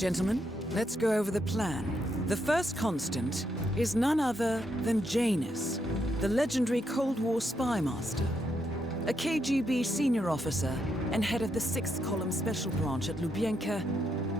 Gentlemen, let's go over the plan. The first constant is none other than Janus, the legendary Cold War spy master. A KGB senior officer and head of the 6th Column Special Branch at Lubyanka,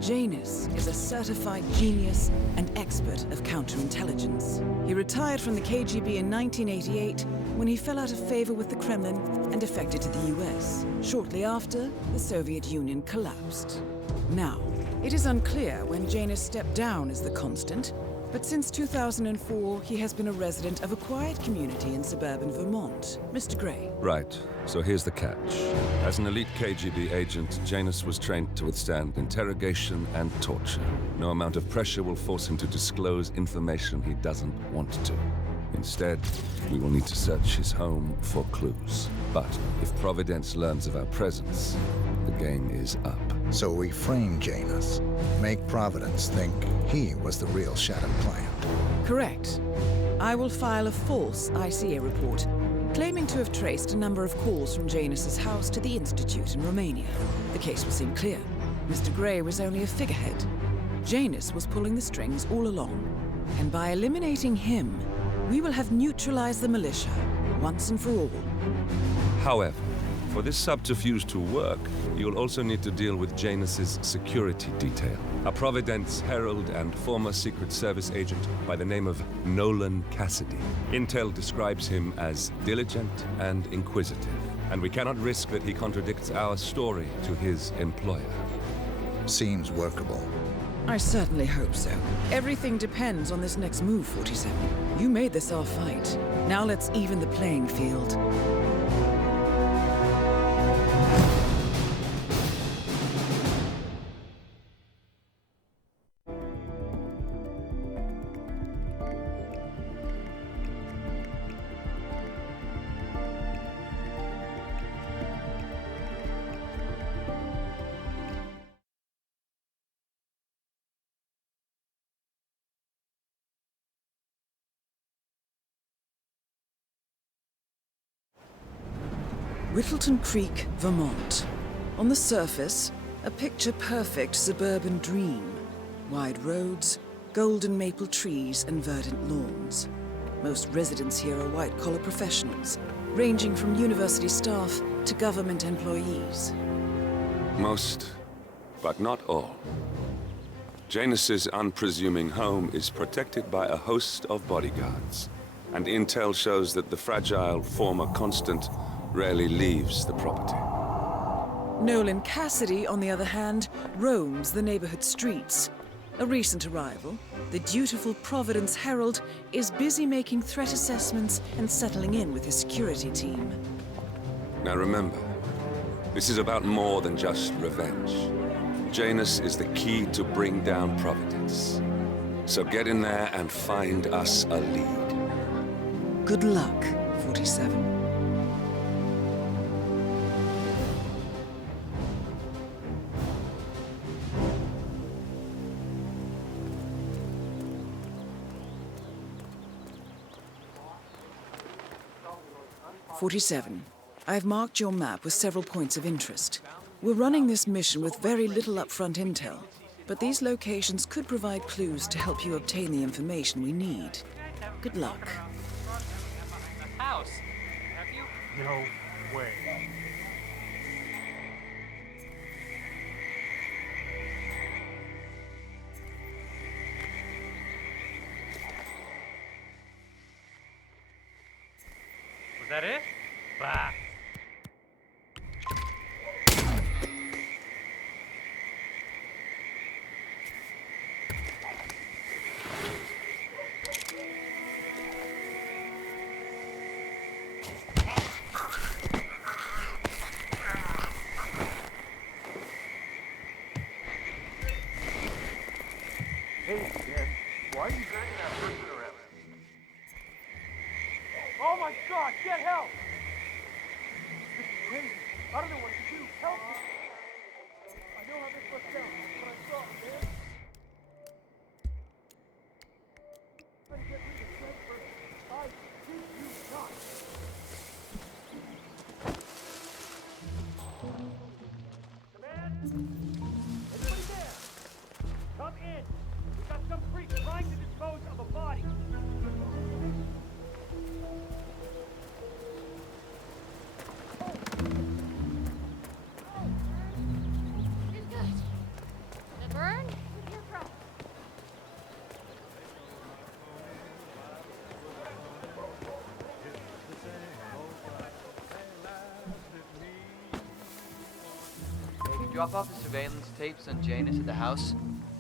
Janus is a certified genius and expert of counterintelligence. He retired from the KGB in 1988 when he fell out of favor with the Kremlin and defected to the US. Shortly after, the Soviet Union collapsed. Now, it is unclear when Janus stepped down as the constant, but since 2004, he has been a resident of a quiet community in suburban Vermont. Mr. Gray. Right. So here's the catch. As an elite KGB agent, Janus was trained to withstand interrogation and torture. No amount of pressure will force him to disclose information he doesn't want to. Instead, we will need to search his home for clues. But if Providence learns of our presence, the game is up. So we frame Janus, make Providence think he was the real shattered plant. Correct. I will file a false ICA report, claiming to have traced a number of calls from Janus's house to the Institute in Romania. The case will seem clear. Mr. Gray was only a figurehead. Janus was pulling the strings all along. And by eliminating him, we will have neutralized the militia, once and for all. However, for this subterfuge to work, you'll also need to deal with Janus's security detail. A Providence herald and former Secret Service agent by the name of Nolan Cassidy. Intel describes him as diligent and inquisitive, and we cannot risk that he contradicts our story to his employer. Seems workable. I certainly hope so. Everything depends on this next move, 47. You made this our fight. Now let's even the playing field. Whittleton Creek, Vermont. On the surface, a picture-perfect suburban dream. Wide roads, golden maple trees, and verdant lawns. Most residents here are white-collar professionals, ranging from university staff to government employees. Most, but not all. Janus's unpresuming home is protected by a host of bodyguards, and intel shows that the fragile former constant rarely leaves the property. Nolan Cassidy, on the other hand, roams the neighborhood streets. A recent arrival, the dutiful Providence Herald is busy making threat assessments and settling in with his security team. Now remember, this is about more than just revenge. Janus is the key to bring down Providence. So get in there and find us a lead. Good luck, 47. I've marked your map with several points of interest. We're running this mission with very little upfront intel, but these locations could provide clues to help you obtain the information we need. Good luck. House. Have you? No way. Was that it? Bah. Hey, man, why are you dragging that person around? Oh my God, get help! This is crazy. I don't know what to do. Help me! I know how this must sound, but I'm sorry, man. Try to get rid of this person. I kid you not. Command? Anybody there? drop off the surveillance tapes on Janus at the house?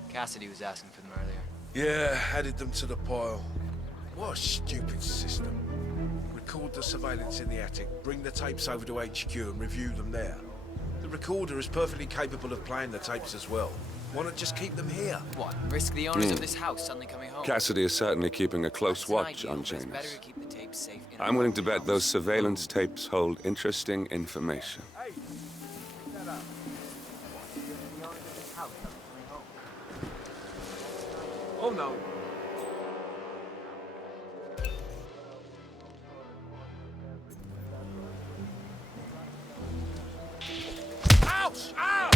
Cassidy was asking for them earlier. Yeah, added them to the pile. What a stupid system. Record the surveillance in the attic, bring the tapes over to HQ and review them there. The recorder is perfectly capable of playing the tapes as well. Why not just keep them here? What? Risk the owners of this house suddenly coming home? Cassidy is certainly keeping a close That's an watch idea, on but it's better Janus. to keep the tapes safe in I'm willing to our bet house. those surveillance tapes hold interesting information. Hey, shut up. The owners of this house suddenly coming home. Oh no. Ouch! Ow!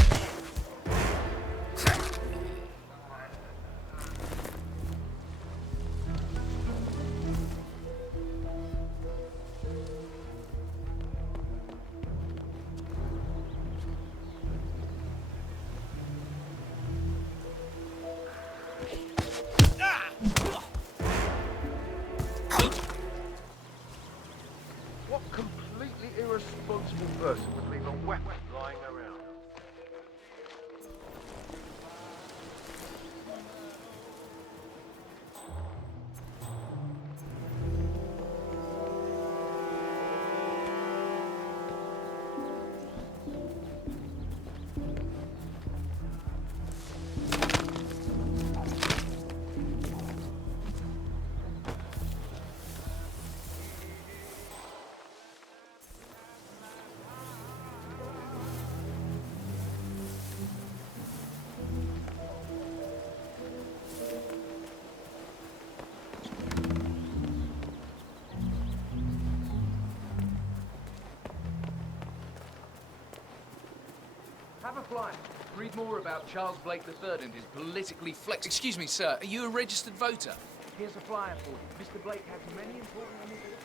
What completely irresponsible person would leave a weapon lying around? Have a fly. Read more about Charles Blake III and his politically flex. Excuse me, sir. Are you a registered voter? Here's a flyer for you. Mr. Blake has many important initiatives.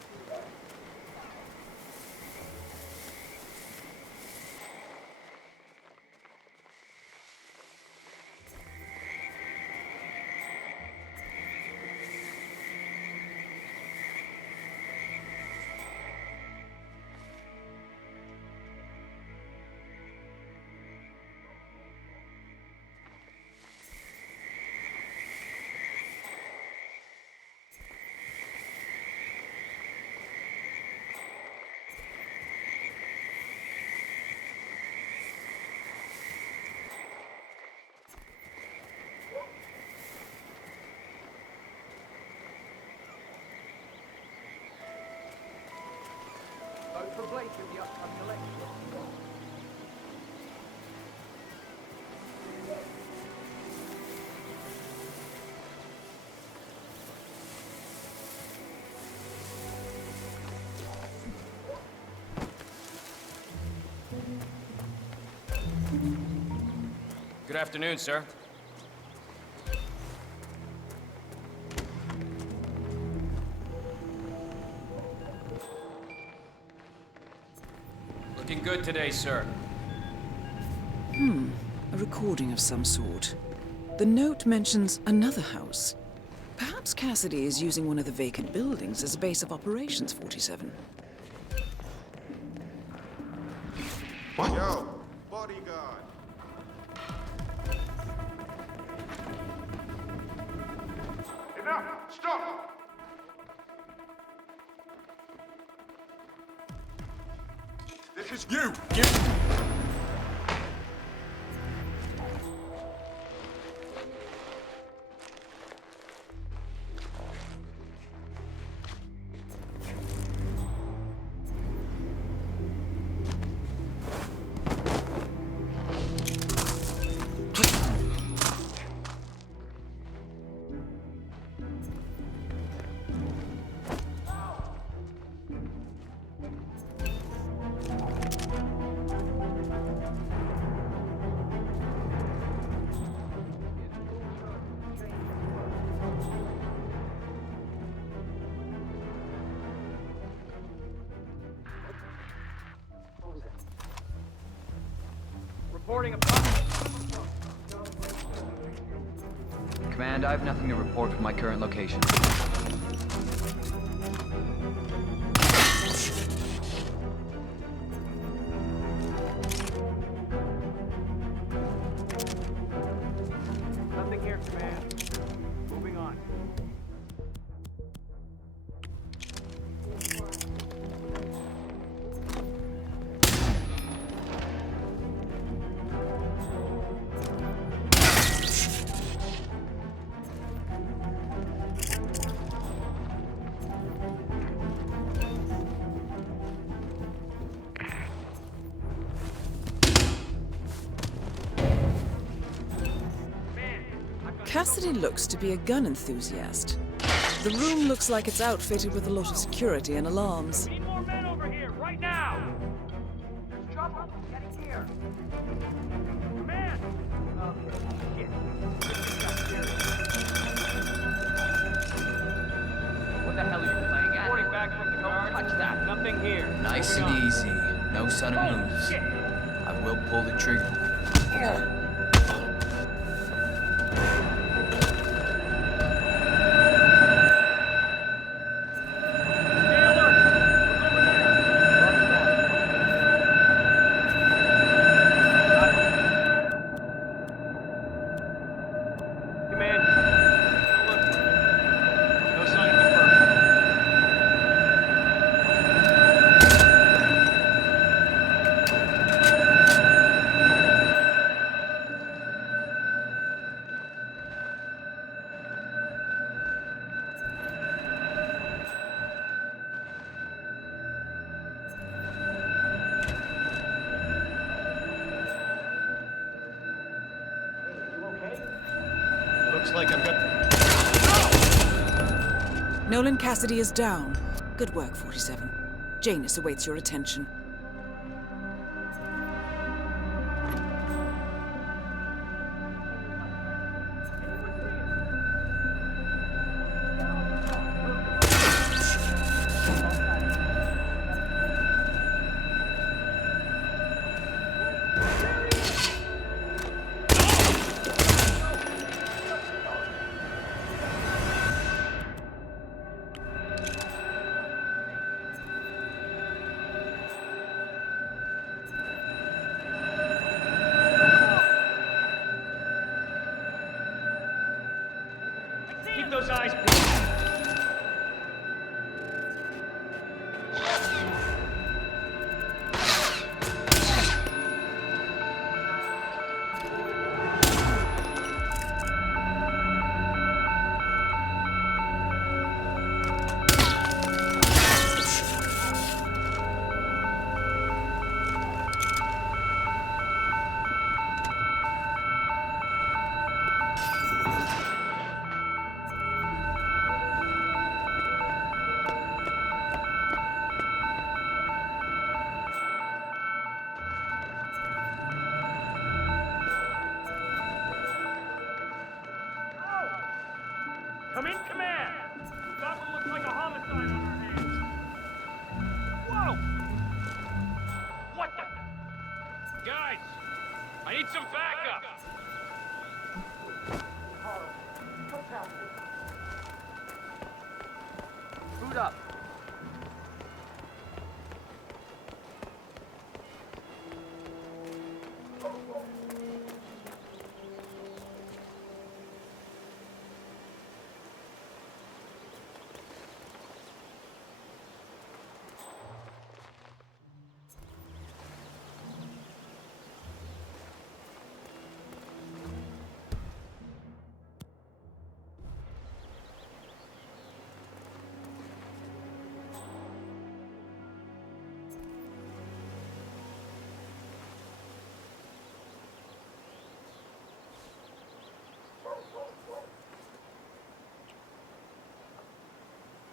Vote for Blake in the upcoming election. Good afternoon, sir. Looking good today, sir. A recording of some sort. The note mentions another house. Perhaps Cassidy is using one of the vacant buildings as a base of operations, 47. Yo, bodyguard. Enough! Stop! This is you! Reporting a Command, I have nothing to report from my current location. Command. Moving on. Cassidy looks to be a gun enthusiast. The room looks like it's outfitted with a lot of security and alarms. We need more men over here, right now! There's trouble getting here. Command! Shit. What the hell are you playing at? Reporting back from the guard. Touch that. Nothing here. Nice Moving and on. easy. No sudden moves. Shit! I will pull the trigger. Stay alert! Look over there! Command. Look. No sign confirmed. Looks like I've got... Nolan Cassidy is down. Good work, 47. Janus awaits your attention. Keep those eyes peeled. Come in, command! We've got what looks like a homicide on our hands. Whoa! What the? Guys, I need some backup! What's happening? Boot up.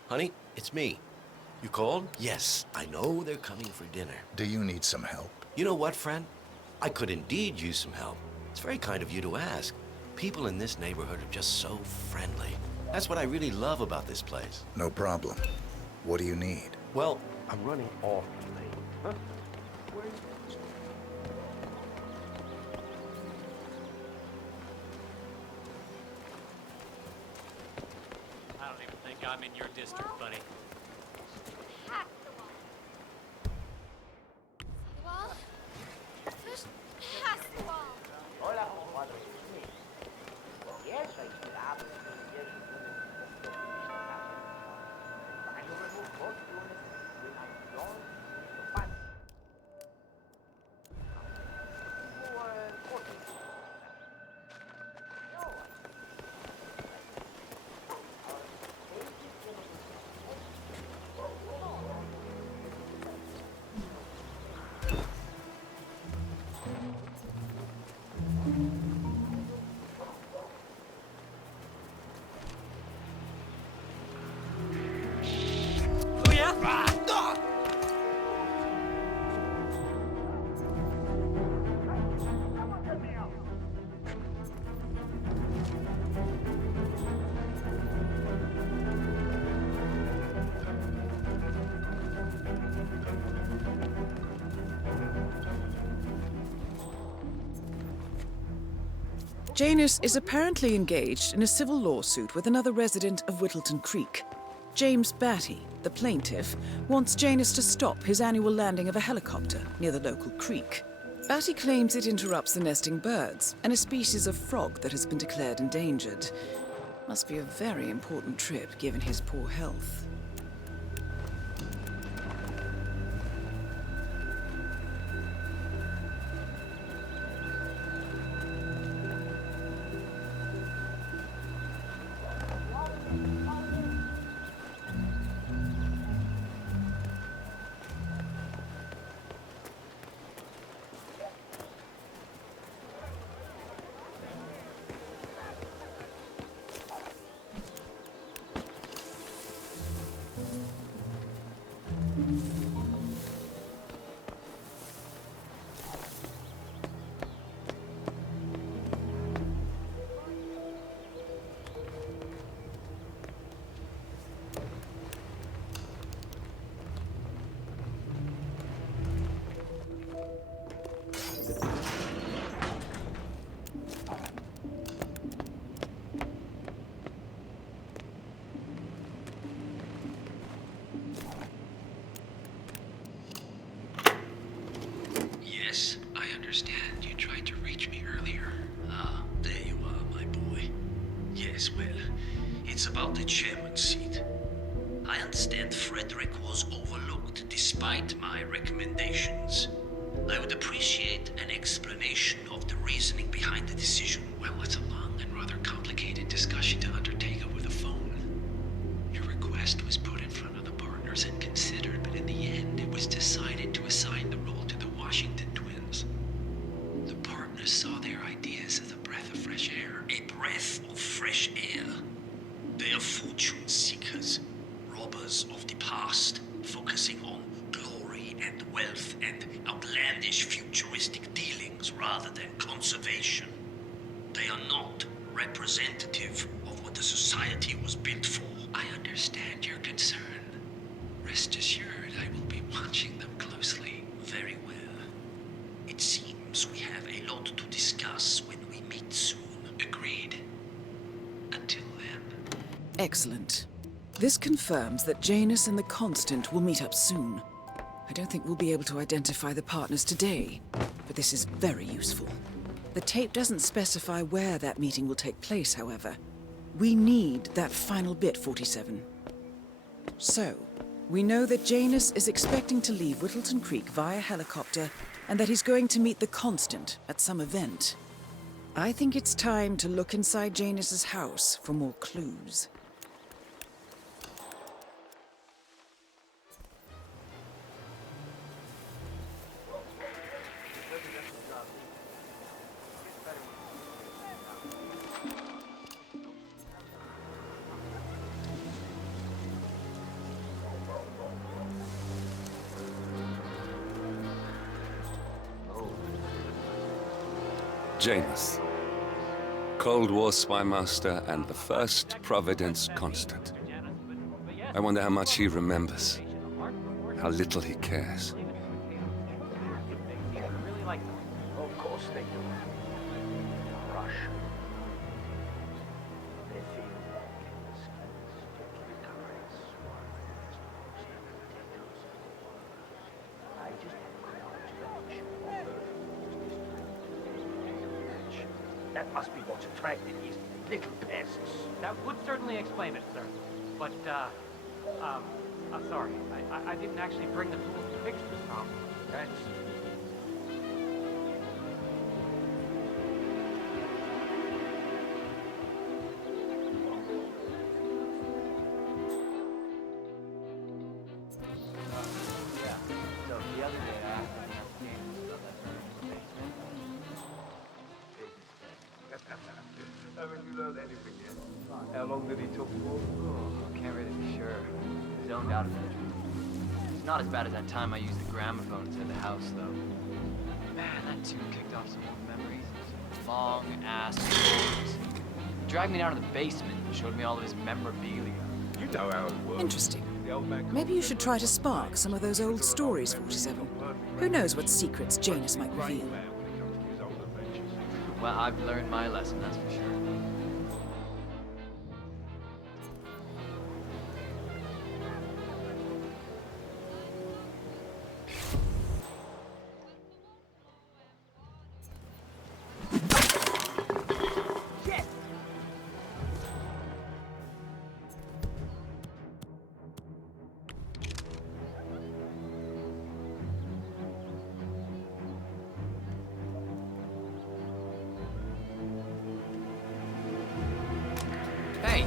Honey, it's me. You called? Yes, I know they're coming for dinner. Do you need some help? You know what, friend? I could indeed use some help. It's very kind of you to ask. People in this neighborhood are just so friendly. That's what I really love about this place. No problem. What do you need? Well, I'm running off today. Huh? I don't even think I'm in your district, buddy. Past the wall. Push past the wall. Janus is apparently engaged in a civil lawsuit with another resident of Whittleton Creek. James Batty, the plaintiff, wants Janus to stop his annual landing of a helicopter near the local creek. Batty claims it interrupts the nesting birds and a species of frog that has been declared endangered. Must be a very important trip given his poor health. Yes, I understand. You tried to reach me earlier. Ah, there you are, my boy. Yes, well, it's about the chairman's seat. I understand Frederick was overlooked despite my recommendations. I would appreciate an explanation of the reasoning behind the decision. Well, it's a long and rather complicated discussion to undertake over the phone. Your request was put in front of the partners and considered, but in the end, it was decided to assign the role to the Washington twins. The partners saw their ideas as a breath of fresh air. A breath of fresh air. They are fortune seekers, robbers of the past, focusing on glory and wealth and outlandish futuristic dealings rather than conservation. They are not representative of what the society was built for. I understand your concern. Rest assured, I will be watching them closely. Very well. It seems we have a lot to discuss when we meet soon. Agreed. Until then. Excellent. This confirms that Janus and the Constant will meet up soon. I don't think we'll be able to identify the partners today, but this is very useful. The tape doesn't specify where that meeting will take place, however. We need that final bit, 47. So, we know that Janus is expecting to leave Whittleton Creek via helicopter and that he's going to meet the Constant at some event. I think it's time to look inside Janus's house for more clues. Janus. Cold War spy master and the first Providence constant. I wonder how much he remembers. How little he cares. Of course they do. Rush. They feel the skins, recurrence, I just that must be what's attracted these little pests. That would certainly explain it, sir. But, sorry. I didn't actually bring the tools to fix this problem. That's... Yeah. So the other day I asked him about games about that basement. Haven't you learned anything yet? How long did he talk for? Oh, can't really be sure. Zoned out a bit. It's not as bad as that time I used the gramophone inside the house, though. Man, that tune kicked off some old memories. Some long-ass stories. He dragged me down to the basement and showed me all of his memorabilia. You know how it works. Interesting. Maybe you should try to spark some of those old stories, 47. Who knows what secrets Janus might reveal? Well, I've learned my lesson, that's for sure. Hey!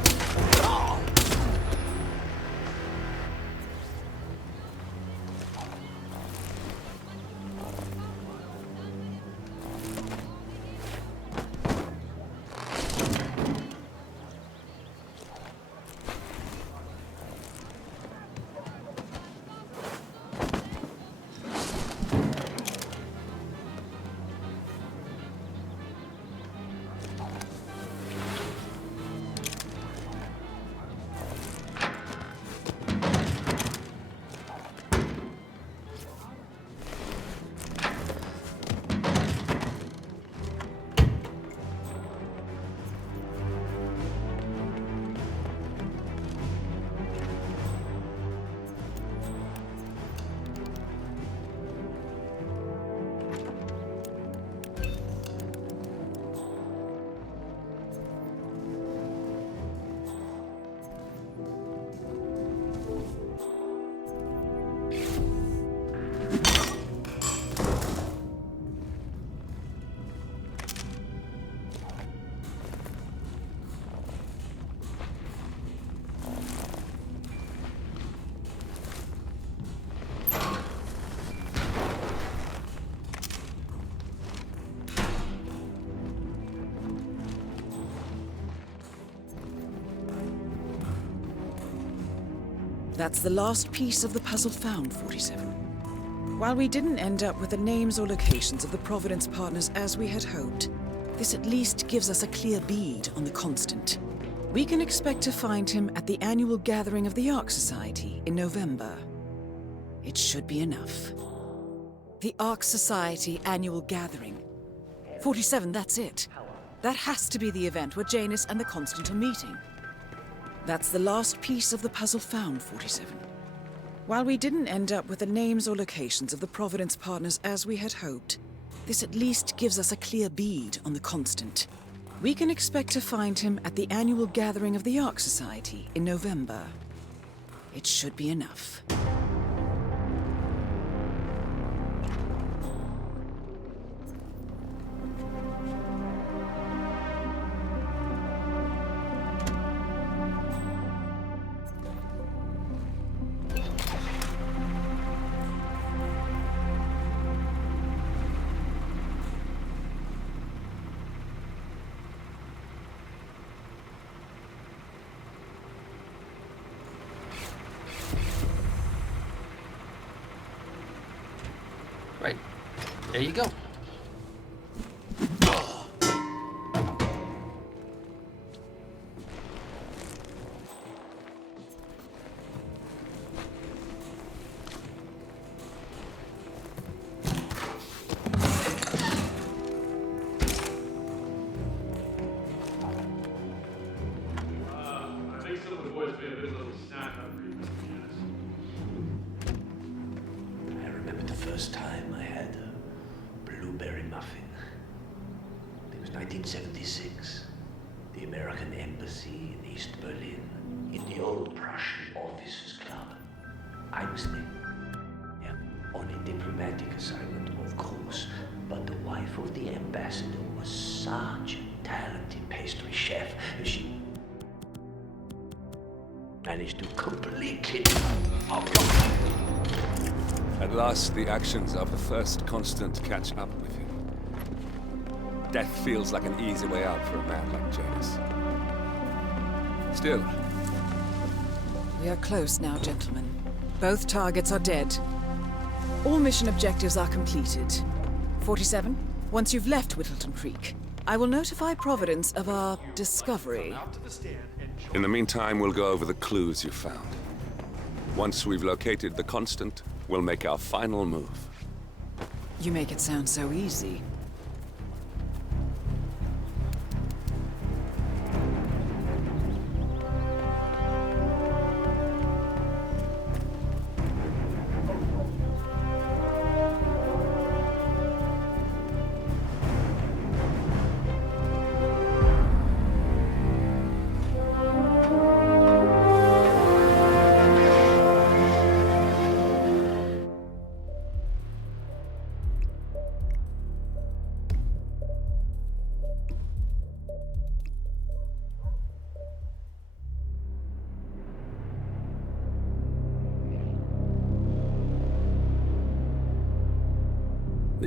That's the last piece of the puzzle found, 47. While we didn't end up with the names or locations of the Providence partners as we had hoped, this at least gives us a clear bead on the Constant. We can expect to find him at the annual gathering of the Ark Society in November. It should be enough. The Ark Society annual gathering. 47, that's it. That has to be the event where Janus and the Constant are meeting. That's the last piece of the puzzle found, 47. While we didn't end up with the names or locations of the Providence partners as we had hoped, this at least gives us a clear bead on the Constant. We can expect to find him at the annual gathering of the Ark Society in November. It should be enough. Right. There you go. I think some of the boys made a bit of a little snack hungry, to be honest. I remember the first time I had a blueberry muffin. It was 1976. The American Embassy in East Berlin, in the old Prussian Officers Club. I was there, on a diplomatic assignment, of course, but the wife of the ambassador was such a talented pastry chef. She managed to completely... Oh, God. At last, the actions of the first Constant catch up with him. Death feels like an easy way out for a man like Janus. Still, We are close now, gentlemen. Both targets are dead. All mission objectives are completed. 47, once you've left Whittleton Creek, I will notify Providence of our discovery. in the meantime, we'll go over the clues you found. Once we've located the Constant, we'll make our final move. You make it sound so easy.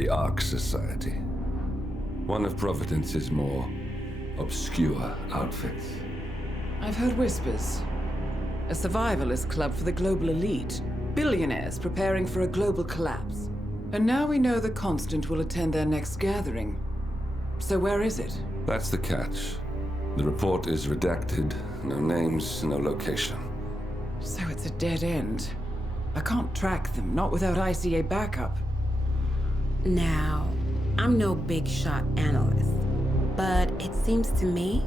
The Ark Society. One of Providence's more obscure outfits. I've heard whispers. A survivalist club for the global elite. Billionaires preparing for a global collapse. And now we know the Constant will attend their next gathering. So where is it? That's the catch. The report is redacted. No names, no location. So it's a dead end. I can't track them, not without ICA backup. Now, I'm no big shot analyst, but it seems to me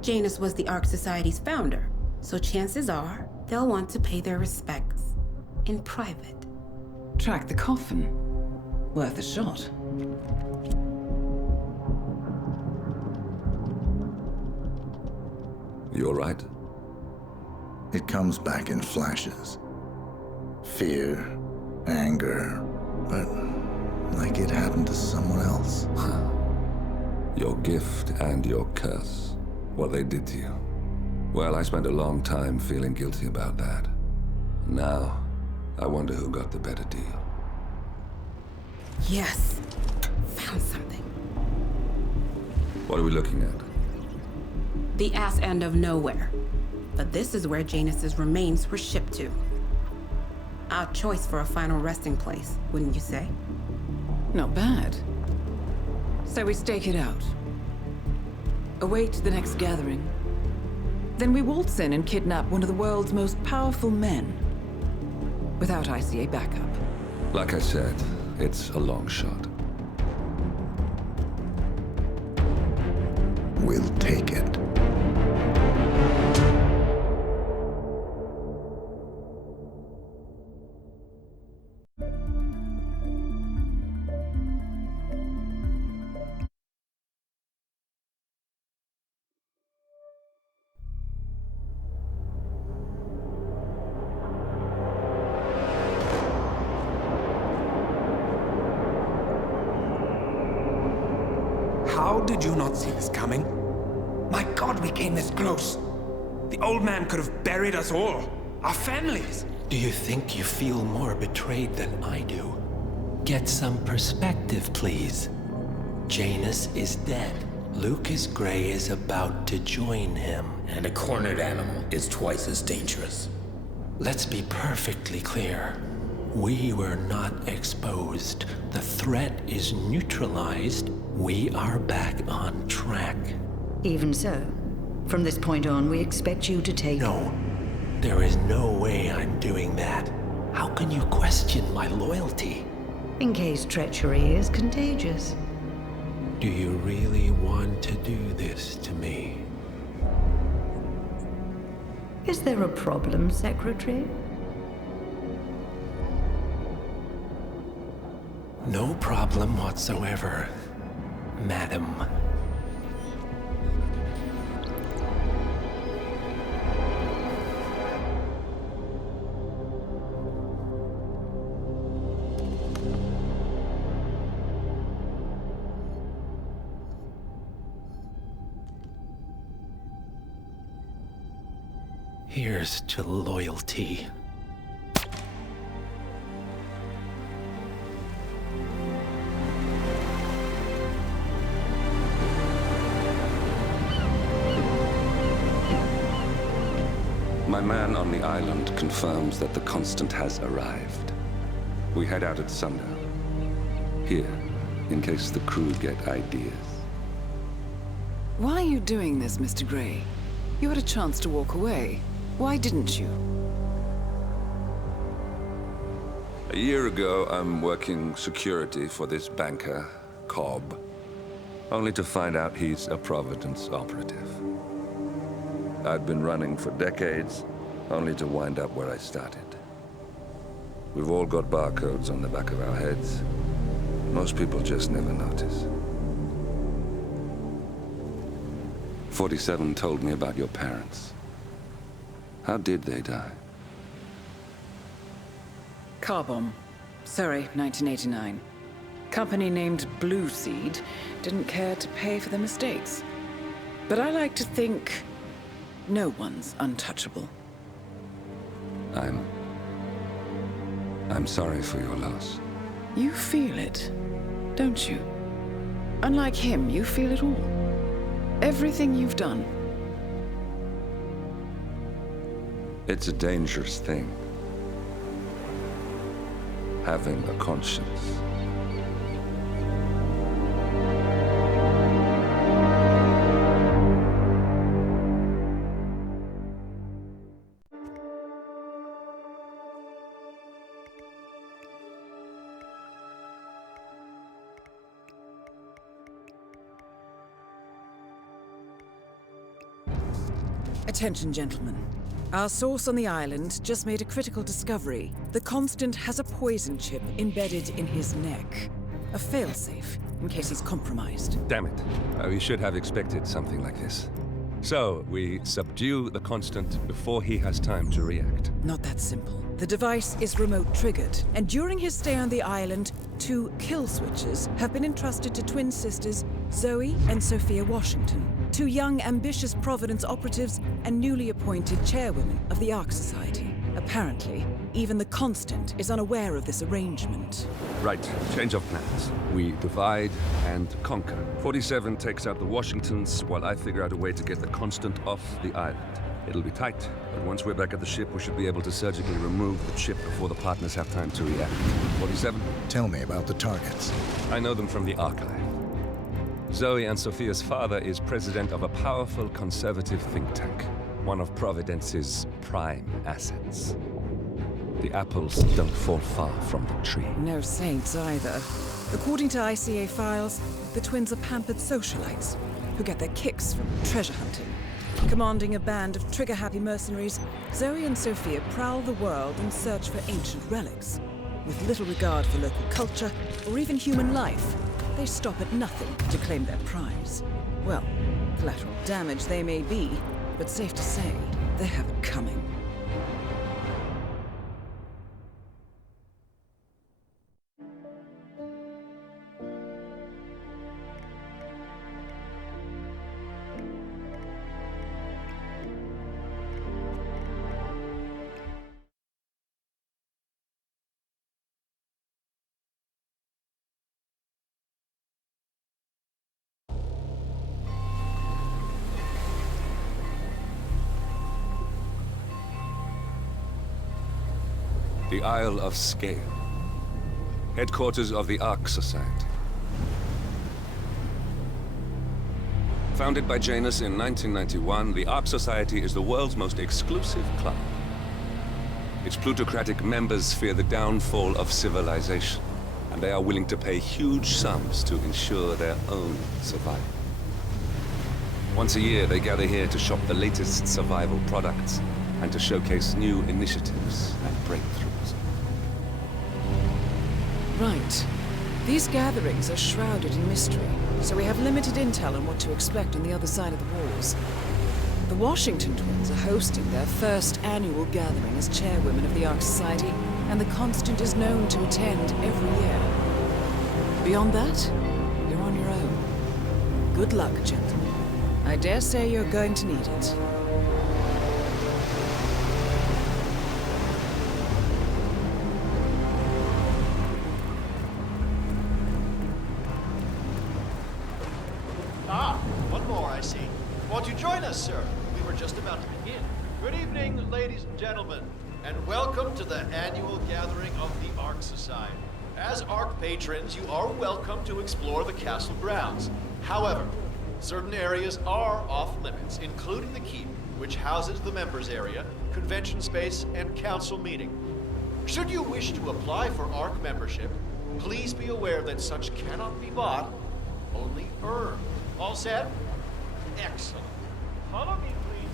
Janus was the Ark Society's founder, so chances are they'll want to pay their respects in private. Track the coffin. Worth a shot. You all right? It comes back in flashes. Fear, anger, but like it happened to someone else. Your gift and your curse. What they did to you. Well, I spent a long time feeling guilty about that. Now, I wonder who got the better deal. Yes. Found something. What are we looking at? The ass end of nowhere. But this is where Janus's remains were shipped to. Our choice for a final resting place, wouldn't you say? Not bad. So we stake it out. Await the next gathering. Then we waltz in and kidnap one of the world's most powerful men. Without ICA backup. Like I said, it's a long shot. We'll take it. How did you not see this coming? My God, we came this close. The old man could have buried us all. Our families. Do you think you feel more betrayed than I do? Get some perspective, please. Janus is dead. Lucas Gray is about to join him. And a cornered animal is twice as dangerous. Let's be perfectly clear. We were not exposed. The threat is neutralized. We are back on track. Even so, from this point on, we expect you to take... No, there is no way I'm doing that. How can you question my loyalty? In case treachery is contagious. Do you really want to do this to me? Is there a problem, Secretary? No problem whatsoever, Madam. Here's to loyalty. My man on the island confirms that the Constant has arrived. We head out at sundown. Here, in case the crew get ideas. Why are you doing this, Mr. Gray? You had a chance to walk away. Why didn't you? A year ago, I'm working security for this banker, Cobb, only to find out he's a Providence operative. I'd been running for decades, only to wind up where I started. We've all got barcodes on the back of our heads. Most people just never notice. 47 told me about your parents. How did they die? Car bomb. Surrey, 1989. Company named Blue Seed didn't care to pay for the mistakes. But I like to think no one's untouchable. I'm sorry for your loss. You feel it. don't you? Unlike him, you feel it all. Everything you've done. It's a dangerous thing, having a conscience. Attention, gentlemen. Our source on the island just made a critical discovery. The Constant has a poison chip embedded in his neck. A failsafe, in case he's compromised. Damn it. We should have expected something like this. So, we subdue the Constant before he has time to react. Not that simple. The device is remote-triggered, and during his stay on the island, 2 kill switches have been entrusted to twin sisters Zoe and Sophia Washington, 2 young, ambitious Providence operatives and newly appointed chairwomen of the Ark Society. Apparently, even the Constant is unaware of this arrangement. Right, change of plans. We divide and conquer. 47 takes out the Washingtons, while I figure out a way to get the Constant off the island. It'll be tight, but once we're back at the ship, we should be able to surgically remove the chip before the partners have time to react. 47? Tell me about the targets. I know them from the archive. Zoe and Sophia's father is president of a powerful conservative think tank, one of Providence's prime assets. The apples don't fall far from the tree. No saints either. According to ICA files, the twins are pampered socialites who get their kicks from treasure hunting. Commanding a band of trigger-happy mercenaries, Zoe and Sophia prowl the world in search for ancient relics. With little regard for local culture or even human life, they stop at nothing to claim their prize. Well, collateral damage they may be, but safe to say, they have it coming. The Isle of Scale, headquarters of the Ark Society. Founded by Janus in 1991, the Ark Society is the world's most exclusive club. Its plutocratic members fear the downfall of civilization, and they are willing to pay huge sums to ensure their own survival. Once a year, they gather here to shop the latest survival products and to showcase new initiatives and breakthroughs. Right. These gatherings are shrouded in mystery, so we have limited intel on what to expect on the other side of the walls. The Washington twins are hosting their first annual gathering as chairwomen of the Ark Society, and the Constant is known to attend every year. Beyond that, you're on your own. Good luck, gentlemen. I dare say you're going to need it. One more, I see. Won't you join us, sir? We were just about to begin. Good evening, ladies and gentlemen, and welcome to the annual gathering of the Ark Society. As Ark patrons, you are welcome to explore the castle grounds. However, certain areas are off limits, including the keep, which houses the members area, convention space, and council meeting. Should you wish to apply for Ark membership, please be aware that such cannot be bought, only earned. All set? Excellent. Follow me, please.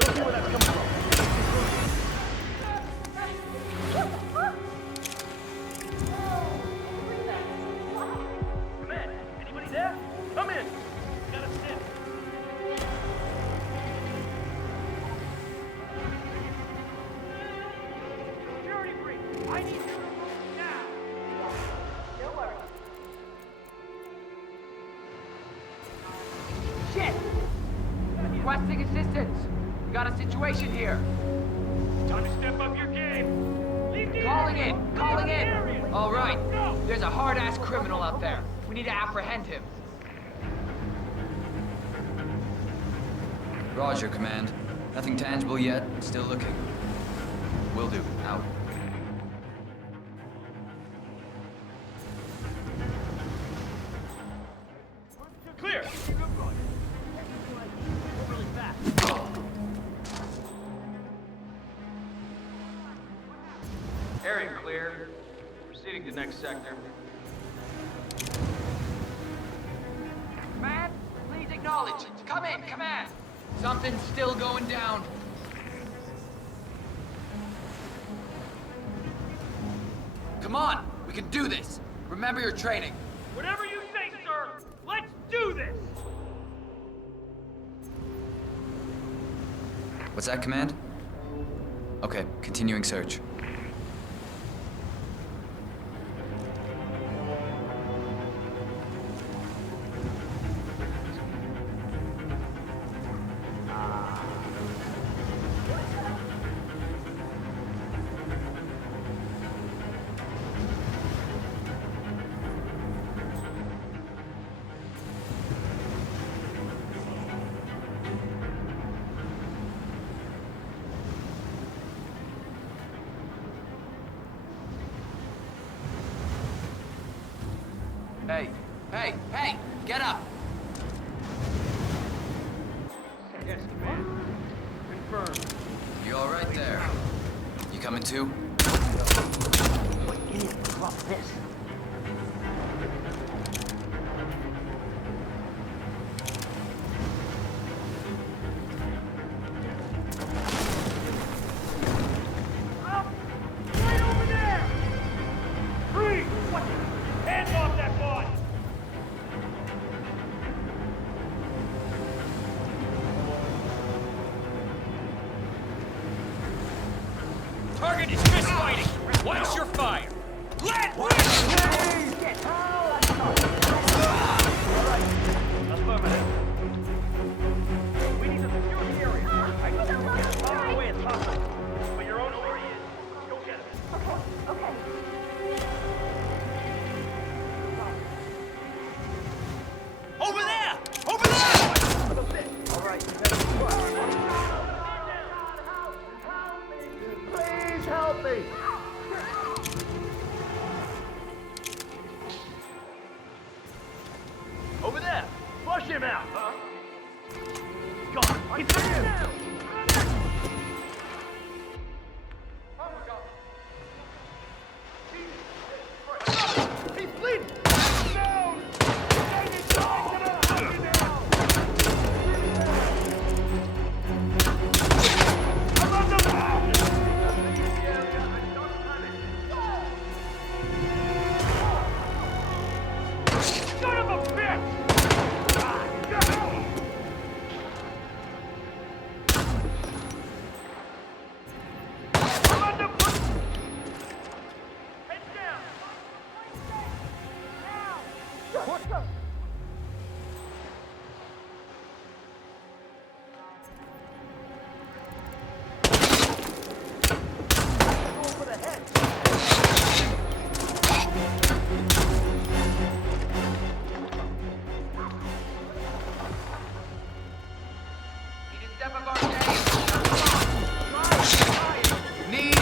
Don't see where that's coming from. Command, anybody there? Come in. Got a sniff. Security brief. I need you to move now. Don't worry. Shit! Requesting assistance. We got a situation here. Time to step up your game. Leave the Calling area. in! Calling Leave the in! area. All right. Go. There's a hard-ass criminal out there. We need to apprehend him. Roger, Command. Nothing tangible yet. Still looking. Will do. Out. Clear. Really fast. Area clear. Proceeding to next sector. Command, please acknowledge. Come in, Command. Something's still going down. Come on, we can do this. Remember your training. Whatever you say, sir. Let's do this. What's that, Command? Okay, continuing search. Hey, hey, hey, get up. Yes, command. Confirmed. You all right there? You coming too? What idiot dropped this? Up! Right over there! Freeze! What the? Hands off that boy! Target is fist fighting. Watch your fire. Let Affirmative. We need to secure the area. I know we're as far away as possible. But your own where he is. Go get him. Okay. over there! Over there! All right. Please help me. Over there. Flush him out. Gone. Get him. He's bleeding. Down. Son of a bitch! Head down! What the? Over the head! Need a step of our game. Need.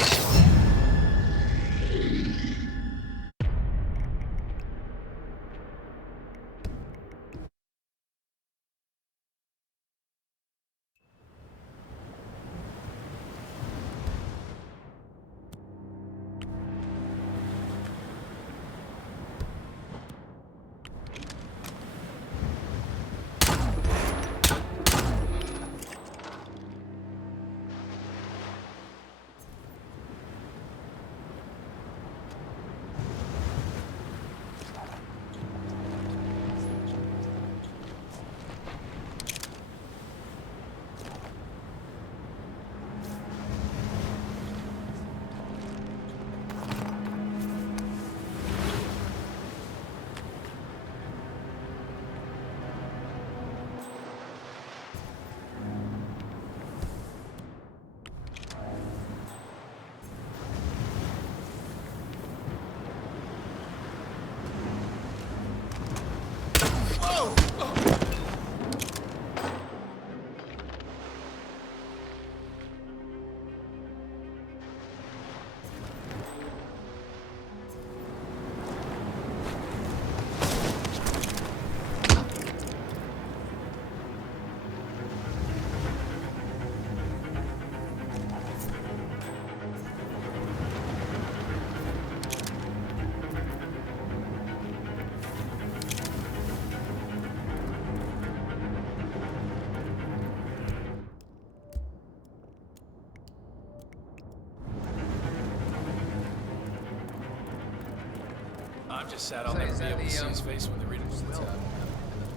I'm just sad I'll never be able to see his face when the readers the top.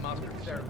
Master of ceremony.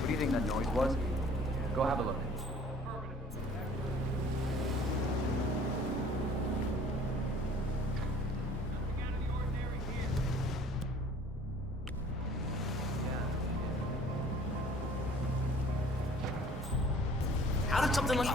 What do you think that noise was? Go have a look. How did something like...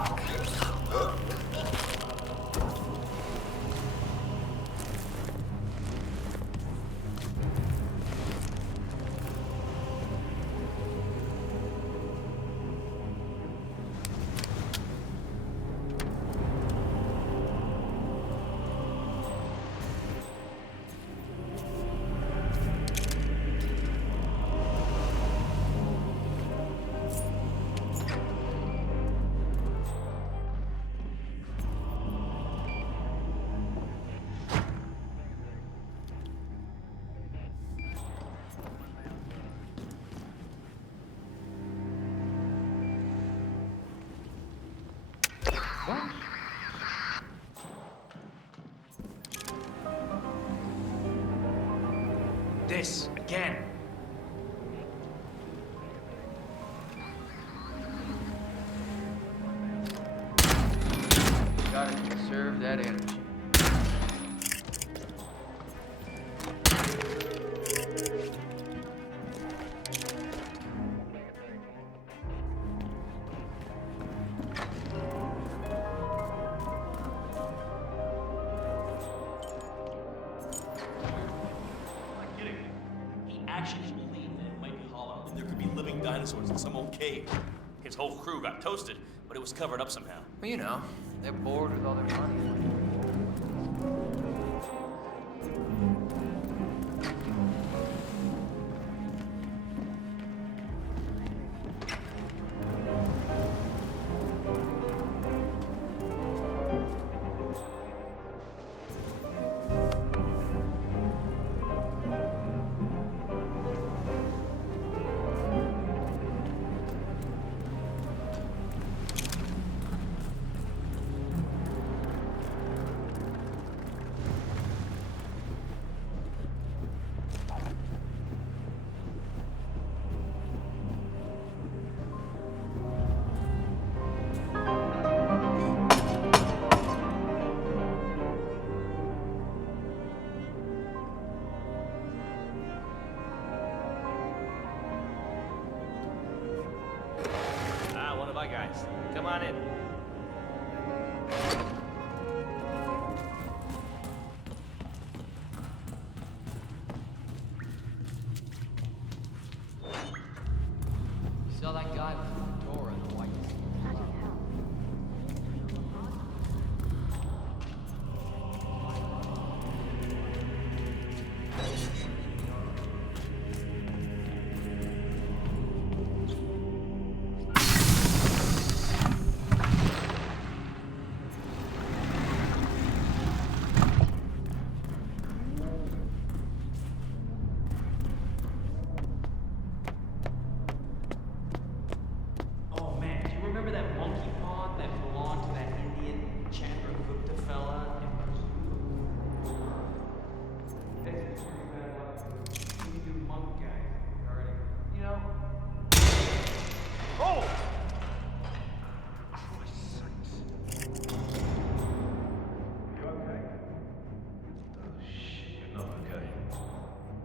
This, again. Gotta conserve that energy. Actually believed that it might be hollow and there could be living dinosaurs in some old cave. His whole crew got toasted, but it was covered up somehow. Well, you know, they're bored with all their money. One of our guys. Come on in. You saw that guy with the fedora and the white suit?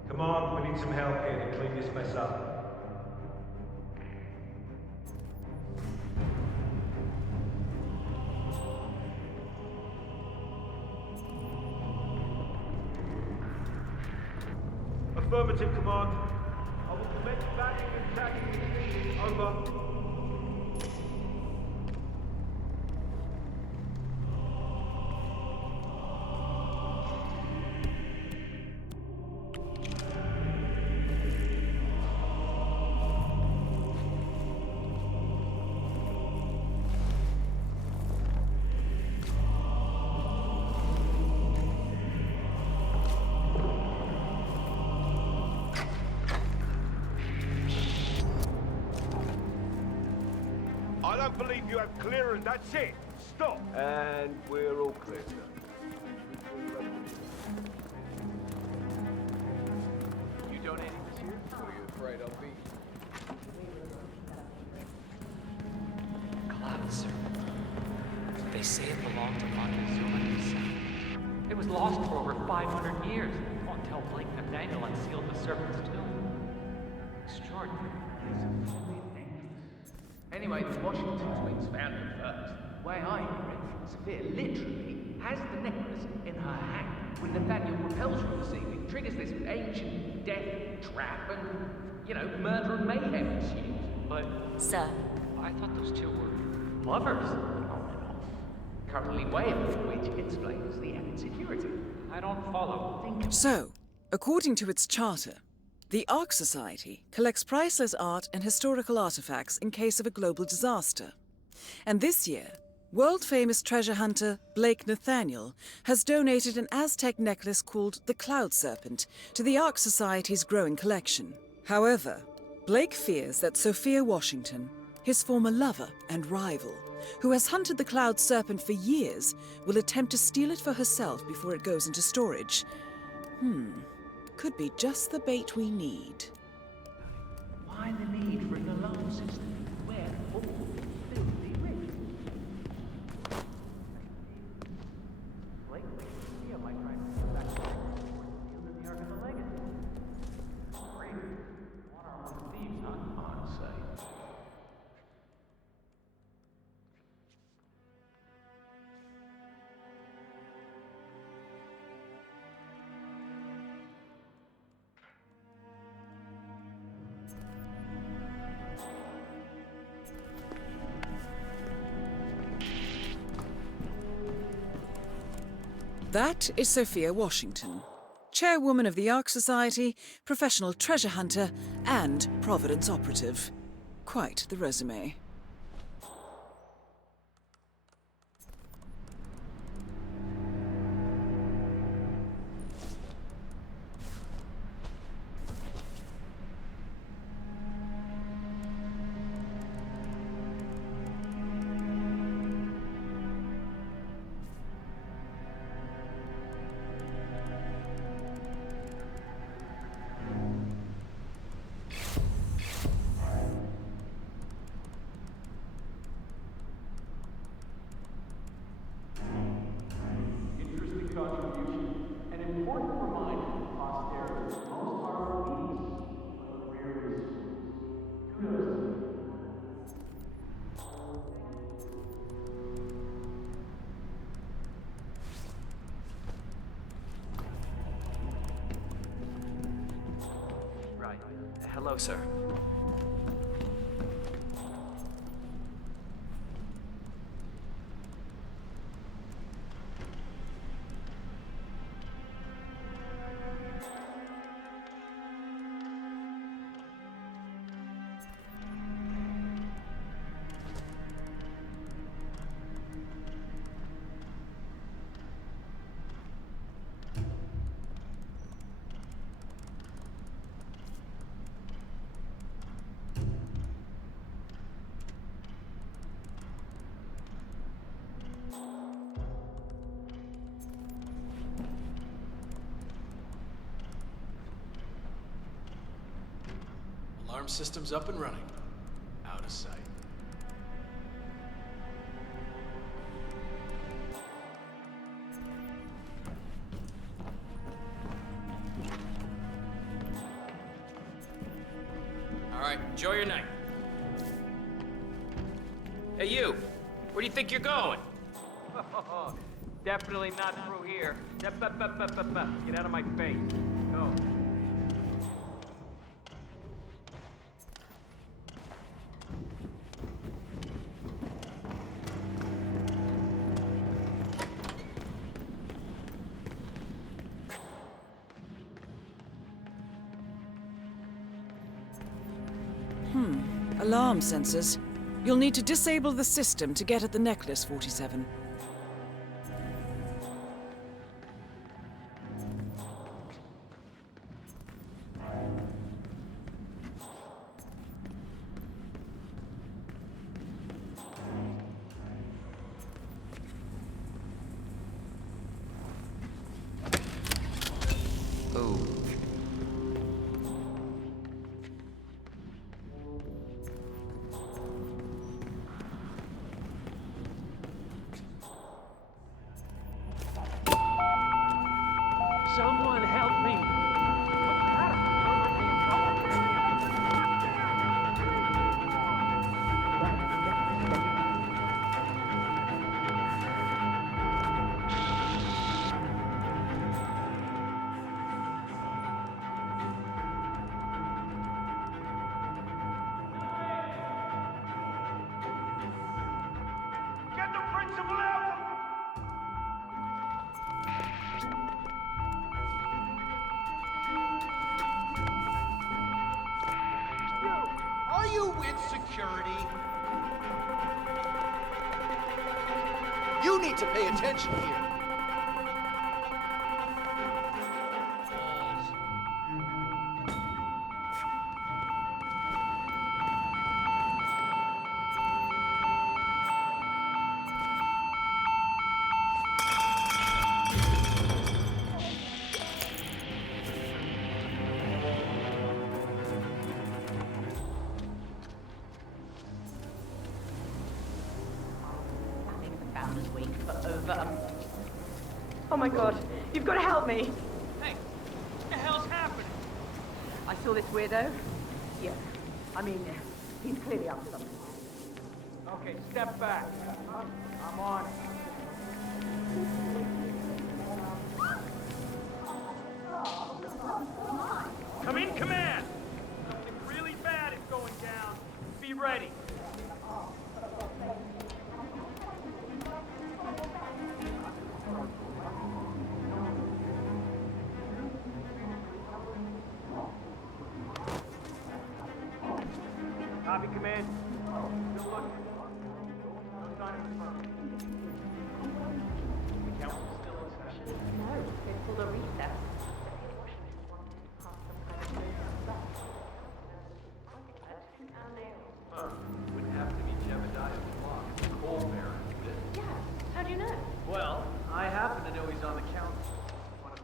Come on, we need some help here to clean this mess up. Affirmative, Command. I will commence batting and attacking the Over. I don't believe you have clearance. That's it. Stop. And we're all clear, sir. You donating this year? Or are you afraid I'll be? Cloud serpent. They say it belonged to Montezuma himself. It was lost for over 500 years until Blake Nathaniel unsealed the serpent's tomb. Extraordinary. Anyway, the Washington twins found it first. The way I hear it, Sophia literally has the necklace in her hand when Nathaniel repels from the ceiling, triggers this ancient death trap, and, murder and mayhem ensues. But... Sir. I thought those two were lovers on and off. Currently wailing, which explains the added security. I don't follow. So, according to its charter, the Ark Society collects priceless art and historical artifacts in case of a global disaster. And this year, world-famous treasure hunter Blake Nathaniel has donated an Aztec necklace called the Cloud Serpent to the Ark Society's growing collection. However, Blake fears that Sophia Washington, his former lover and rival, who has hunted the Cloud Serpent for years, will attempt to steal it for herself before it goes into storage. Could be just the bait we need. Why the need for an alarm system? Where all filthy rich? Blake, Sophia might try to steal that the Ark of the Legacy. Great. One are among thieves, huh? Honestly. That is Sophia Washington, chairwoman of the Ark Society, professional treasure hunter, and Providence operative. Quite the resume. Hello, sir. Alarm system's up and running. Out of sight. All right, enjoy your night. Hey, you. Where do you think you're going? Definitely not through here. Get out of my face. Go. Alarm sensors. You'll need to disable the system to get at the necklace, 47. Someone help me! Get the principal out! Are you with security? You need to pay attention here. Oh my god, you've got to help me! Hey, what the hell's happening? I saw this weirdo. Yeah, I mean, he's clearly up to something. Okay, step back. I'm on it. Come in, command! Something really bad is going down. Be ready. Copy, command. Still looking. No sign of confirmed. The council's still in session? No, they pulled a recess. Huh. Wouldn't have to be Jebediah Block. Colbert. Yeah, how do you know? Well, I happen to know he's on the council. One of the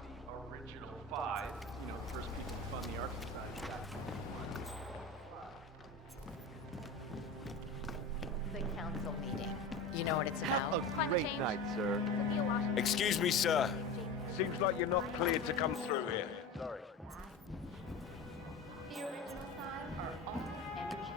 original five. You know, the first people to fund the Art Society back in The council meeting. You know what it's about? A great night, sir. Excuse me, sir. Seems like you're not cleared to come through here. Sorry. The original five are all energy.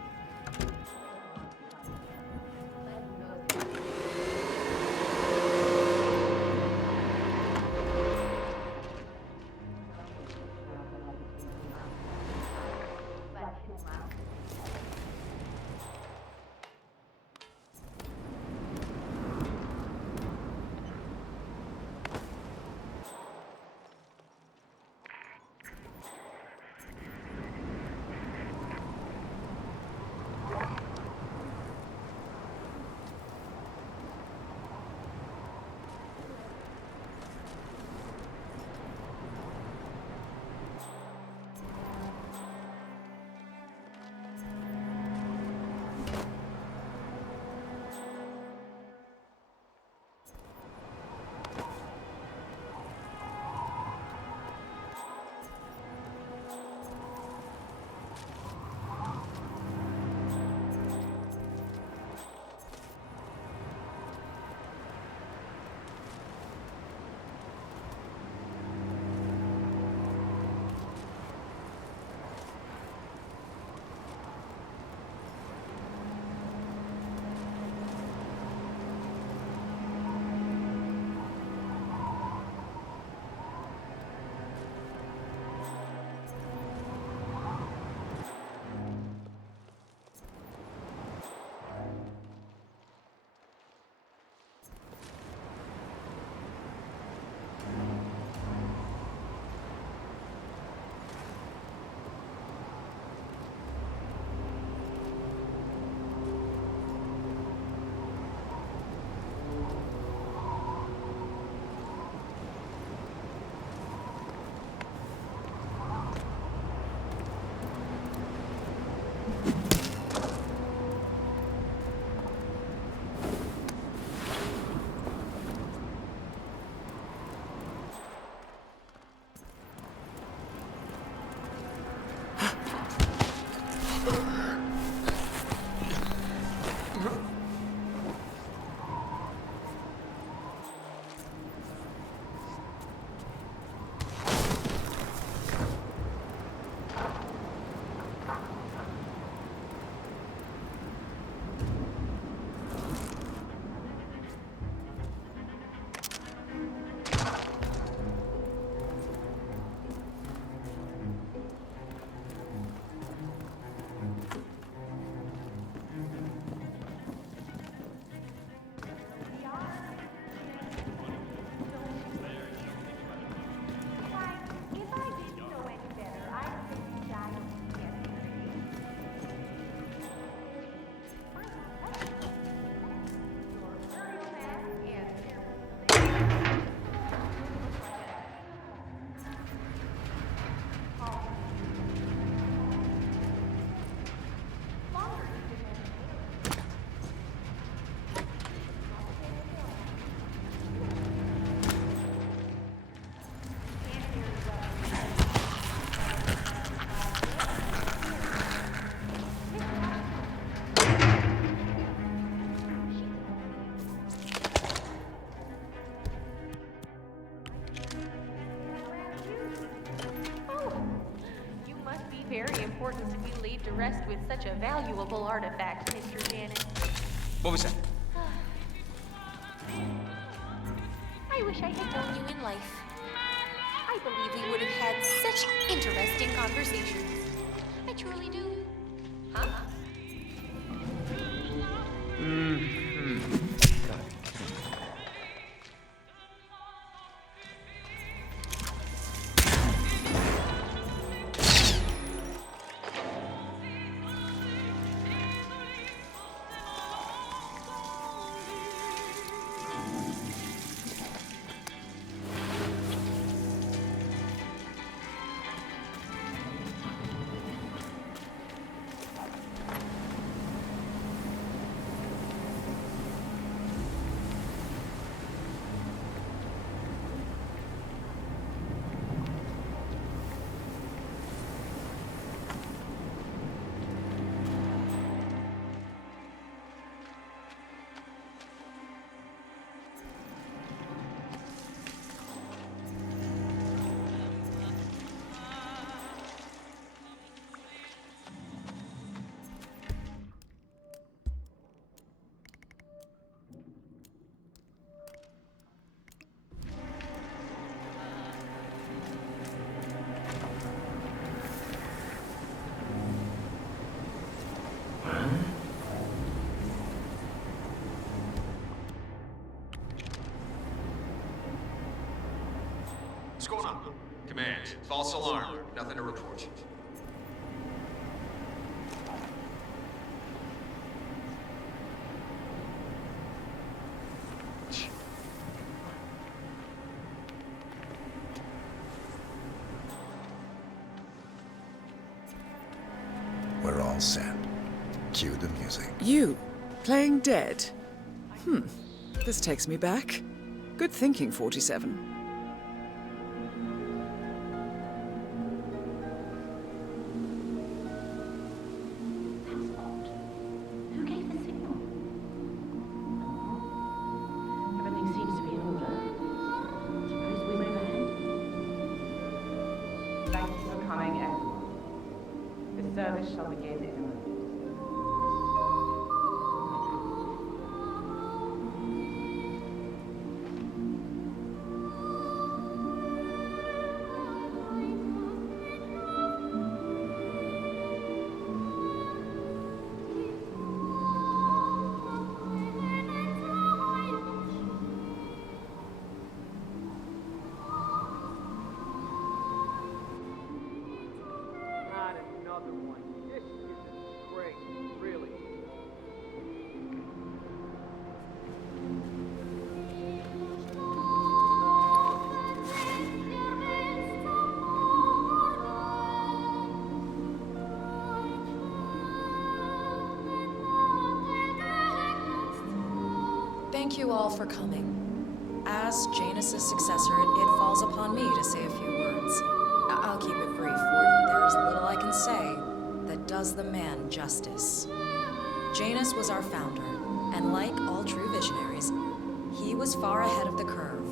very important to be laid to rest with such a valuable artifact, Mr. Janus. What was that? I wish I had known you in life. I believe we would have had such interesting conversations. I truly do. Huh? What's going on? Command. False alarm. Nothing to report. We're all set. Cue the music. You, playing dead? This takes me back. Good thinking, 47. Who gave the signal? Everything seems to be in order. Suppose we move ahead? Thank you for coming, everyone. The service shall begin in a moment. Not another one. This is great, really. Thank you all for coming. As Janus's successor, it falls upon me to say a few words. I'll keep it brief, for there is little I can say that does the man justice. Janus was our founder, and like all true visionaries, he was far ahead of the curve.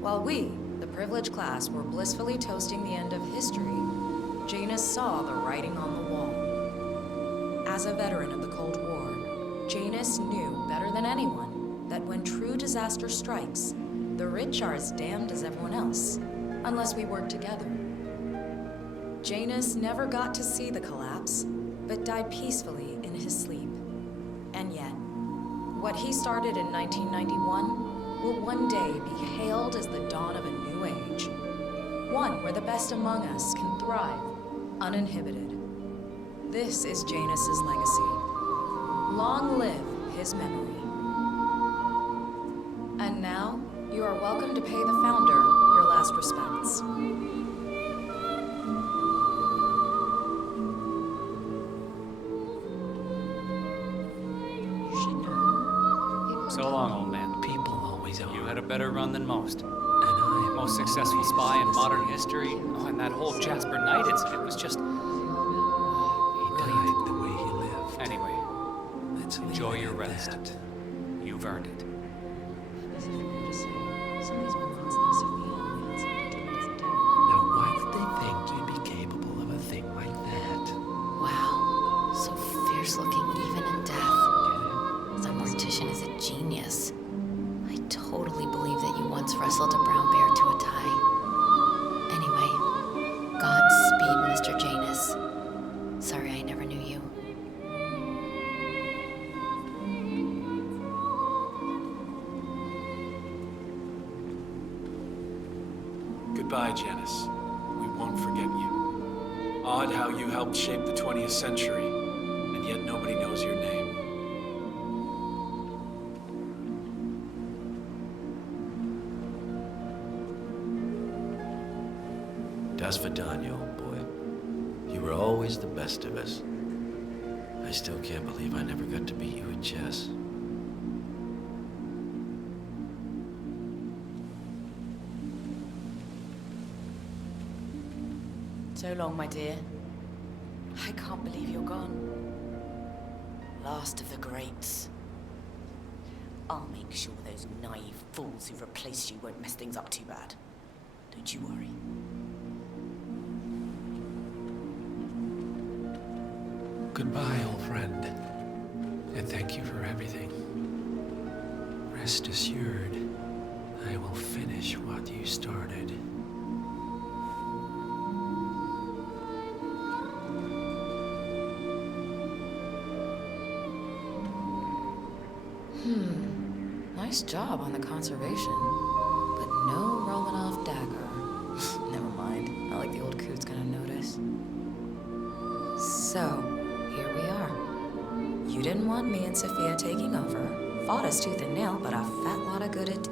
While we, the privileged class, were blissfully toasting the end of history, Janus saw the writing on the wall. As a veteran of the Cold War, Janus knew better than anyone that when true disaster strikes, the rich are as damned as everyone else, unless we work together. Janus never got to see the collapse, but died peacefully in his sleep. And yet, what he started in 1991 will one day be hailed as the dawn of a new age. One where the best among us can thrive, uninhibited. This is Janus's legacy. Long live his memory. And now, you are welcome to pay the founder your last respects. So long, old man. People always are. You had a better run than most. Most successful spy in modern history. Oh, and that whole Jasper Knight incident was just... brilliant. The way he lived. Anyway, Let's leave enjoy it your at rest. that. You've earned it. Now, why would they think you'd be capable of a thing like that? Goodbye, Janice. We won't forget you. Odd how you helped shape the 20th century, and yet nobody knows your name. Das Vidania, old boy. You were always the best of us. I still can't believe I never got to beat you at chess. So long, my dear. I can't believe you're gone. Last of the greats. I'll make sure those naive fools who replaced you won't mess things up too bad. Don't you worry. Goodbye, old friend. And thank you for everything. Rest assured, I will finish what you started. Nice job on the conservation, but no Romanov dagger. Never mind, not like the old coot's gonna notice. So, here we are. You didn't want me and Sophia taking over. Fought us tooth and nail, but a fat lot of good it.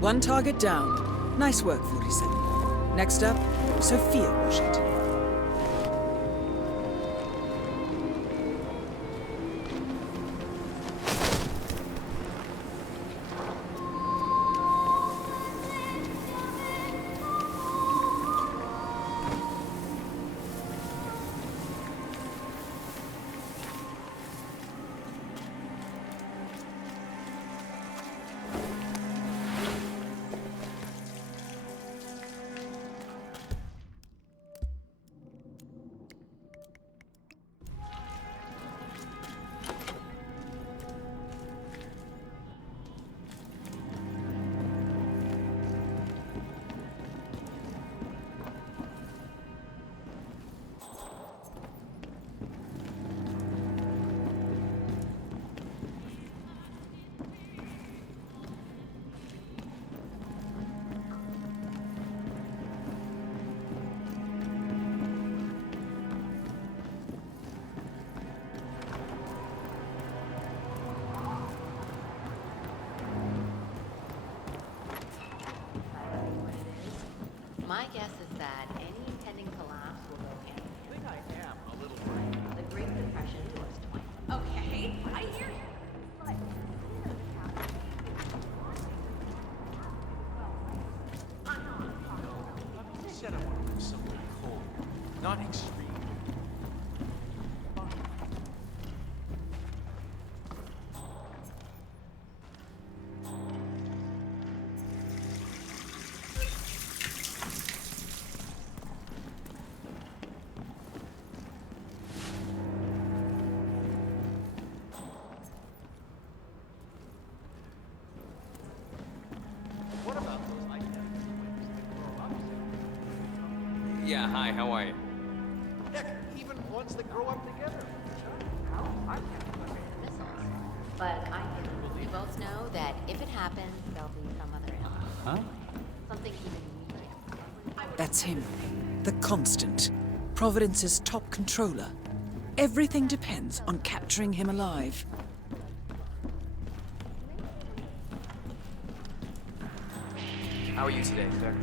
One target down. Nice work, 47. Next up, Sophia was it. My guess is that any impending collapse will go hand in hand. I think I am a little worried. The Great Depression was 20. Okay, I hear you. But You said I want to do something cold, not extreme. Yeah, hi, how are you? Heck, even ones that grow up together. But we both know that if it happens, there'll be some other element. Huh? Something even That's him. The Constant. Providence's top controller. Everything depends on capturing him alive. How are you today, sir?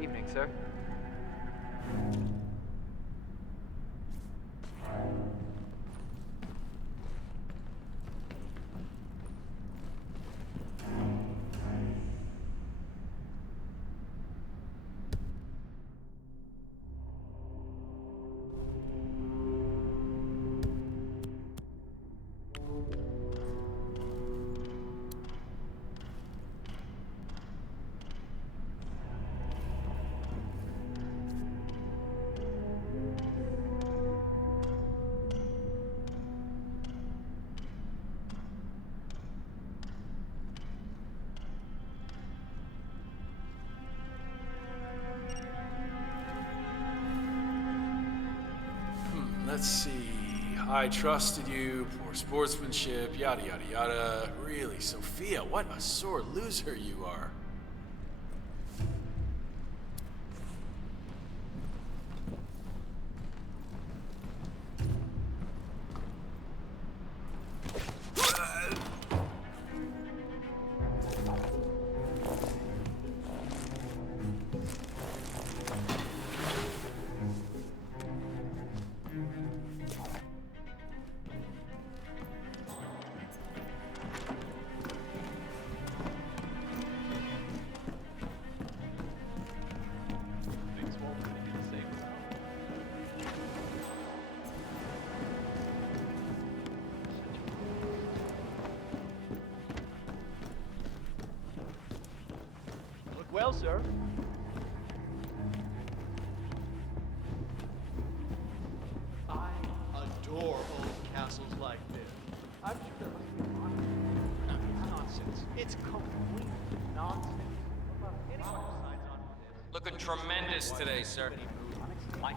Evening, sir. let's see. I trusted you, poor sportsmanship, yada yada yada. Really, Sophia, what a sore loser you are. Well, sir. I adore old castles like this. I'm sure there must be a lot. No, it's nonsense. It's complete nonsense. Anyone who signs on for this. Looking tremendous today, sir. Want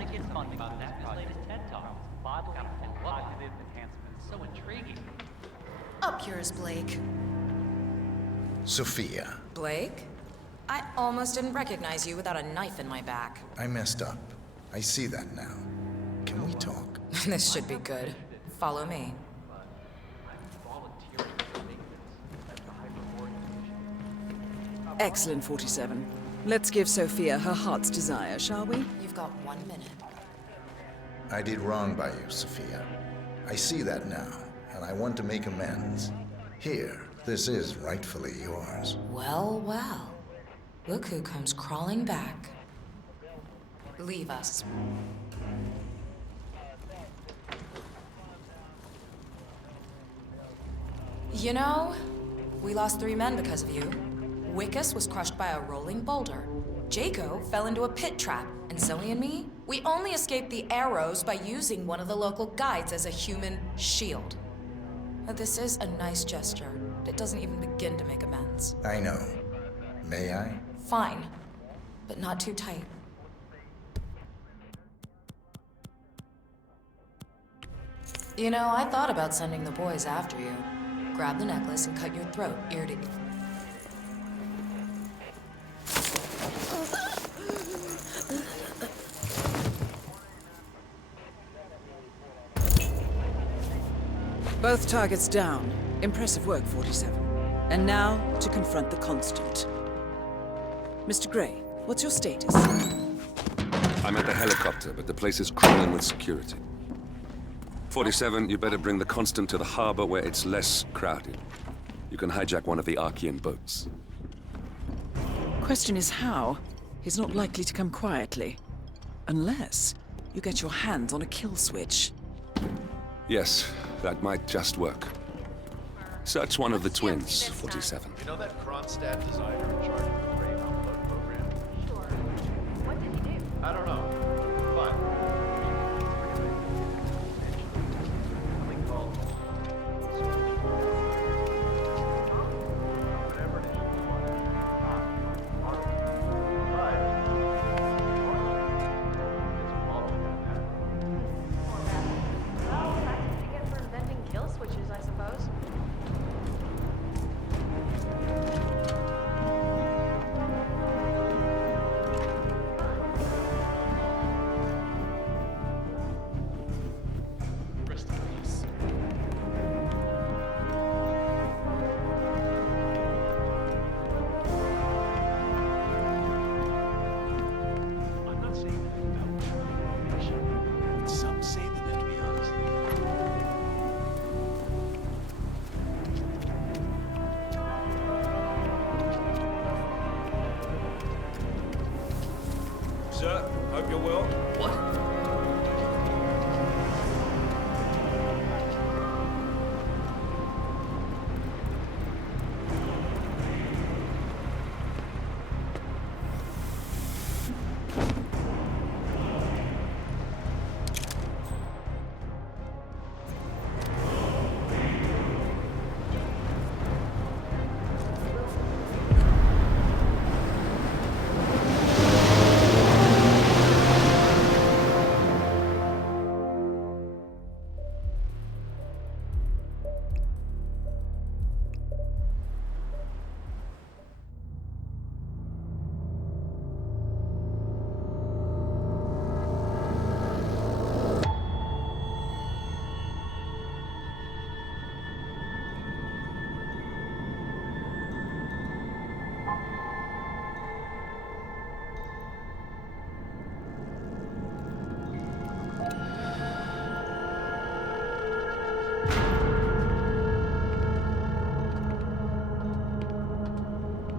to get something about that latest TED Talk? Bible and cognitive enhancements. So intriguing. Up yours, Blake. Sophia, Blake? I almost didn't recognize you without a knife in my back. I messed up. I see that now. Can we talk? This should be good. Follow me. Excellent, 47. Let's give Sophia her heart's desire, shall we? You've got 1 minute. I did wrong by you, Sophia. I see that now, and I want to make amends. Here, this is rightfully yours. Well, well. Look who comes crawling back. Leave us. You know, we lost 3 men because of you. Wickus was crushed by a rolling boulder. Jaco fell into a pit trap, and Zoe and me, we only escaped the arrows by using one of the local guides as a human shield. This is a nice gesture, but it doesn't even begin to make amends. I know. May I? Fine, but not too tight. You know, I thought about sending the boys after you. Grab the necklace and cut your throat ear to ear. Both targets down. Impressive work, 47. And now, to confront the Constant. Mr. Gray, what's your status? I'm at the helicopter, but the place is crawling with security. 47, you better bring the Constant to the harbor where it's less crowded. You can hijack one of the Archean boats. Question is how? He's not likely to come quietly. Unless you get your hands on a kill switch. Yes, that might just work. Search one of the twins, 47. You know that Kronstadt designer in charge of the Brave Upload program? Sure. What did he do? I don't know, but something called whatever it Well, that's what you get for inventing kill switches, I suppose. Rest in peace. I'm not saying that about information, but some say that, to be honest. Sir, hope you're well. What?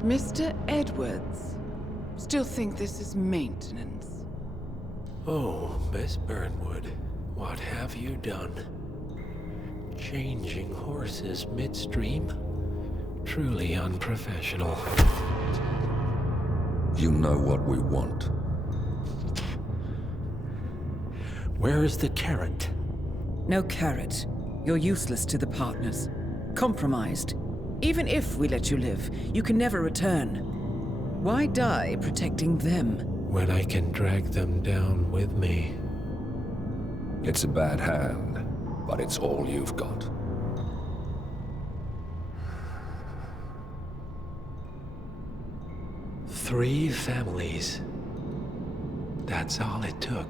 Mr. Edwards, still think this is maintenance? Oh, Miss Burnwood, what have you done? Changing horses midstream? Truly unprofessional. You know what we want. Where is the carrot? No carrot. You're useless to the partners. Compromised. Even if we let you live, you can never return. Why die protecting them? When I can drag them down with me. It's a bad hand, but it's all you've got. Three families. That's all it took.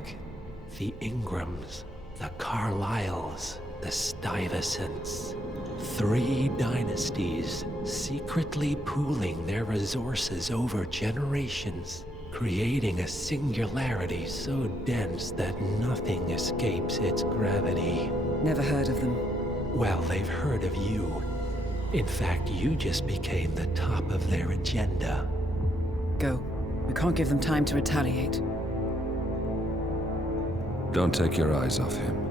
The Ingrams, the Carlyles, the Stuyvesants. 3 dynasties secretly pooling their resources over generations, creating a singularity so dense that nothing escapes its gravity. Never heard of them. Well, they've heard of you. In fact, you just became the top of their agenda. Go. We can't give them time to retaliate. Don't take your eyes off him.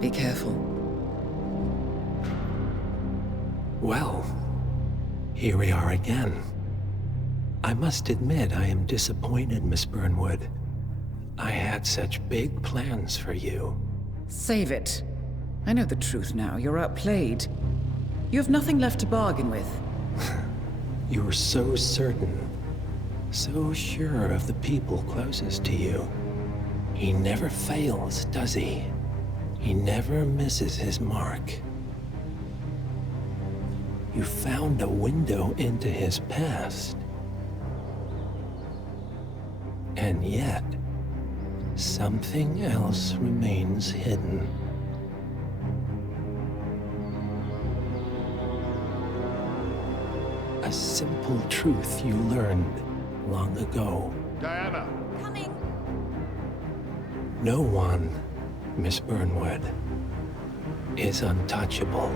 Be careful. Well, here we are again. I must admit I am disappointed, Miss Burnwood. I had such big plans for you. Save it. I know the truth now. You're outplayed. You have nothing left to bargain with. You were so certain. So sure of the people closest to you. He never fails, does he? He never misses his mark. You found a window into his past. And yet, something else remains hidden. A simple truth you learned long ago. Diana! Coming! No one, Miss Burnwood, is untouchable.